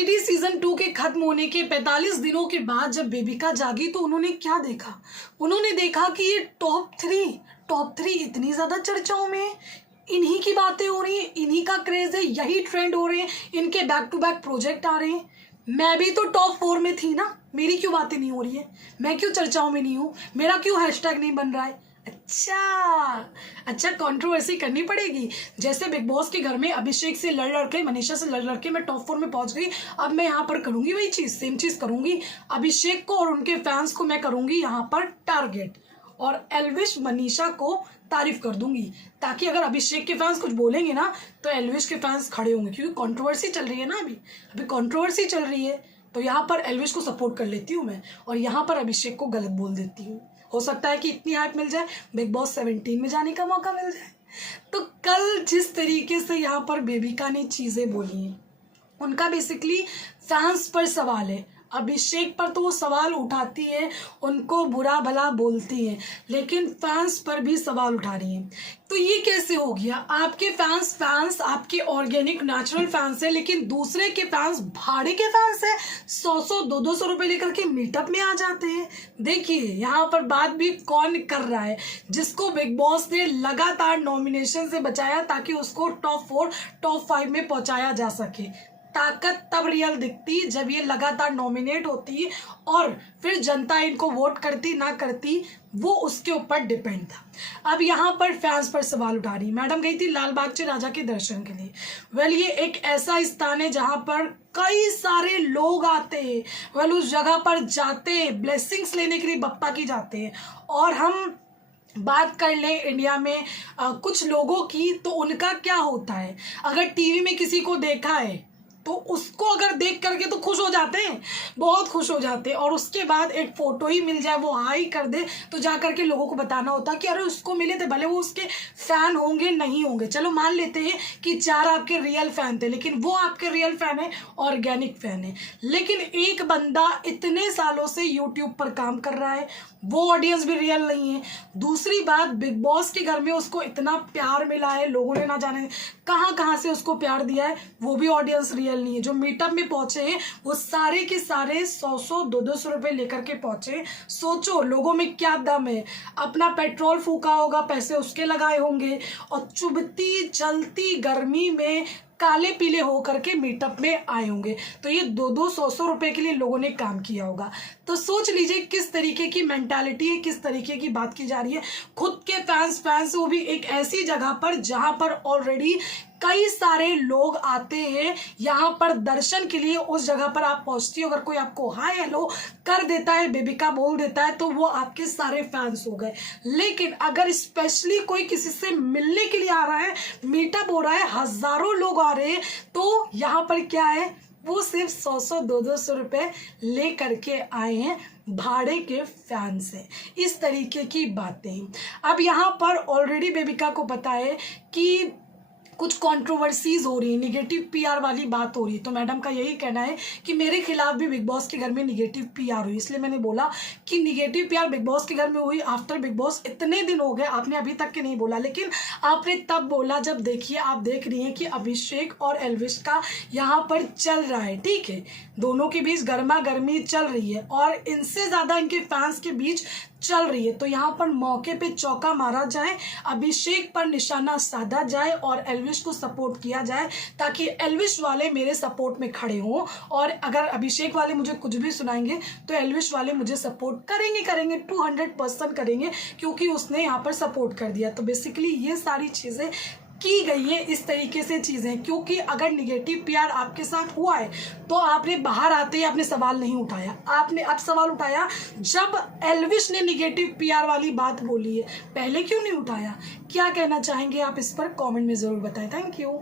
OTT season 2 के खत्म होने के 45 दिनों के बाद जब बेबिका जागी तो उन्होंने क्या देखा? उन्होंने देखा कि ये टॉप थ्री इतनी ज़्यादा चर्चाओं में है, इन्हीं की बातें हो रही हैं, इन्हीं का क्रेज़ है, यही ट्रेंड हो रहे हैं, इनके बैक टू बैक प्रोजेक्ट आ रहे हैं। मैं भी तो टॉप 4 में थी ना, मेरी क्यों बातें नहीं हो रही है? मैं क्यों चर्चाओं में नहीं हूँ? मेरा क्यों हैशटैग नहीं बन रहा है? अच्छा, कंट्रोवर्सी करनी पड़ेगी। जैसे बिग बॉस के घर में अभिषेक से लड़ के, मनीषा से लड़ के मैं टॉप 4 में पहुंच गई, अब मैं यहाँ पर करूंगी वही चीज़, सेम चीज़ करूंगी। अभिषेक को और उनके फैंस को मैं करूंगी यहाँ पर टारगेट, और एल्विश मनीषा को तारीफ कर दूंगी, ताकि अगर अभिषेक के फैंस कुछ बोलेंगे ना तो एल्विश के फैंस खड़े होंगे, क्योंकि कंट्रोवर्सी चल रही है ना, अभी कंट्रोवर्सी चल रही है। तो यहाँ पर एल्विश को सपोर्ट कर लेती हूँ मैं, और यहाँ पर अभिषेक को गलत बोल देती हूँ। हो सकता है कि इतनी हाइप मिल जाए, बिग बॉस 17 में जाने का मौका मिल जाए। तो कल जिस तरीके से यहाँ पर बेबिका ने चीज़ें बोली हैं, उनका बेसिकली फैंस पर सवाल है। अभिषेक पर तो वो सवाल उठाती है, उनको बुरा भला बोलती है, लेकिन फैंस पर भी सवाल उठा रही हैं। तो ये कैसे हो गया? आपके फैंस आपके ऑर्गेनिक नेचुरल फैंस है, लेकिन दूसरे के फैंस भाड़े के फैंस है, 100-100 200 रुपये लेकर के मीटअप में आ जाते हैं। देखिए यहाँ पर बात भी कौन कर रहा है, जिसको बिग बॉस ने लगातार नॉमिनेशन से बचाया ताकि उसको टॉप 4 टॉप 5 में पहुंचाया जा सके। ताकत तब रियल दिखती जब ये लगातार नॉमिनेट होती, और फिर जनता इनको वोट करती ना करती वो उसके ऊपर डिपेंड था। अब यहाँ पर फैंस पर सवाल उठा रही। मैडम गई थी लाल बागचे राजा के दर्शन के लिए। वेल ये एक ऐसा स्थान है जहाँ पर कई सारे लोग आते हैं। वेल उस जगह पर जाते हैं, ब्लेसिंग्स लेने के लिए बप्पा की जाते हैं। और हम बात कर लें इंडिया में कुछ लोगों की, तो उनका क्या होता है, अगर टीवी में किसी को देखा है तो उसको अगर देख करके तो खुश हो जाते हैं, बहुत खुश हो जाते हैं, और उसके बाद एक फ़ोटो ही मिल जाए, वो हाई कर दे, तो जा करके लोगों को बताना होता कि अरे उसको मिले थे, भले वो उसके फ़ैन होंगे नहीं होंगे, चलो मान लेते हैं कि 4 आपके रियल फ़ैन थे, लेकिन वो आपके रियल फ़ैन है, ऑर्गेनिक फ़ैन है। लेकिन एक बंदा इतने सालों से यूट्यूब पर काम कर रहा है, वो ऑडियंस भी रियल नहीं है। दूसरी बात, बिग बॉस के घर में उसको इतना प्यार मिला है, लोगों ने ना जाने कहाँ से उसको प्यार दिया है, वो भी ऑडियंस रियल नहीं है। जो मीटअप में पहुंचे हैं वो सारे के सारे 100-100 200 रुपये लेकर के पहुंचे। सोचो लोगों में क्या दम है, अपना पेट्रोल फूका होगा, पैसे उसके लगाए होंगे, और चुभती जलती गर्मी में काले पीले होकर के मीटअप में आए होंगे। तो ये 200-100 रुपए के लिए लोगों ने काम किया होगा। तो सोच लीजिए किस तरीके की मेंटालिटी है, किस तरीके की बात की जा रही है। खुद के फैंस वो भी एक ऐसी जगह पर जहां पर ऑलरेडी कई सारे लोग आते हैं यहाँ पर दर्शन के लिए। उस जगह पर आप पहुँचती हो, अगर कोई आपको हाय हेलो कर देता है, बेबिका बोल देता है, तो वो आपके सारे फैंस हो गए। लेकिन अगर स्पेशली कोई किसी से मिलने के लिए आ रहा है, मीटअप हो रहा है, हजारों लोग आ रहे हैं, तो यहाँ पर क्या है, वो सिर्फ 100-100 200 रुपये ले करके आए हैं, भाड़े के फैन से। इस तरीके की बातें। अब यहाँ पर ऑलरेडी बेबिका को पता है कि कुछ कंट्रोवर्सीज हो रही है, निगेटिव पीआर वाली बात हो रही है। तो मैडम का यही कहना है कि मेरे खिलाफ भी बिग बॉस के घर में निगेटिव पीआर हुई, इसलिए मैंने बोला कि निगेटिव पीआर बिग बॉस के घर में हुई आफ्टर बिग बॉस। इतने दिन हो गए, आपने अभी तक के नहीं बोला, लेकिन आपने तब बोला जब देखिए आप देख रही हैं कि अभिषेक और एल्विश का यहाँ पर चल रहा है, ठीक है, दोनों के बीच गर्मा गर्मी चल रही है, और इनसे ज़्यादा इनके फैंस के बीच चल रही है। तो यहाँ पर मौके पे चौका मारा जाए, अभिषेक पर निशाना साधा जाए और एल्विश को सपोर्ट किया जाए, ताकि एल्विश वाले मेरे सपोर्ट में खड़े हों, और अगर अभिषेक वाले मुझे कुछ भी सुनाएंगे तो एल्विश वाले मुझे सपोर्ट करेंगे 200% करेंगे, क्योंकि उसने यहाँ पर सपोर्ट कर दिया। तो बेसिकली ये सारी चीज़ें की गई है, इस तरीके से चीज़ें। क्योंकि अगर निगेटिव पीआर आपके साथ हुआ है तो आपने बाहर आते ही आपने सवाल नहीं उठाया, आपने अब सवाल उठाया जब एल्विश ने निगेटिव पीआर वाली बात बोली है, पहले क्यों नहीं उठाया? क्या कहना चाहेंगे आप इस पर? कमेंट में ज़रूर बताएं। Thank you.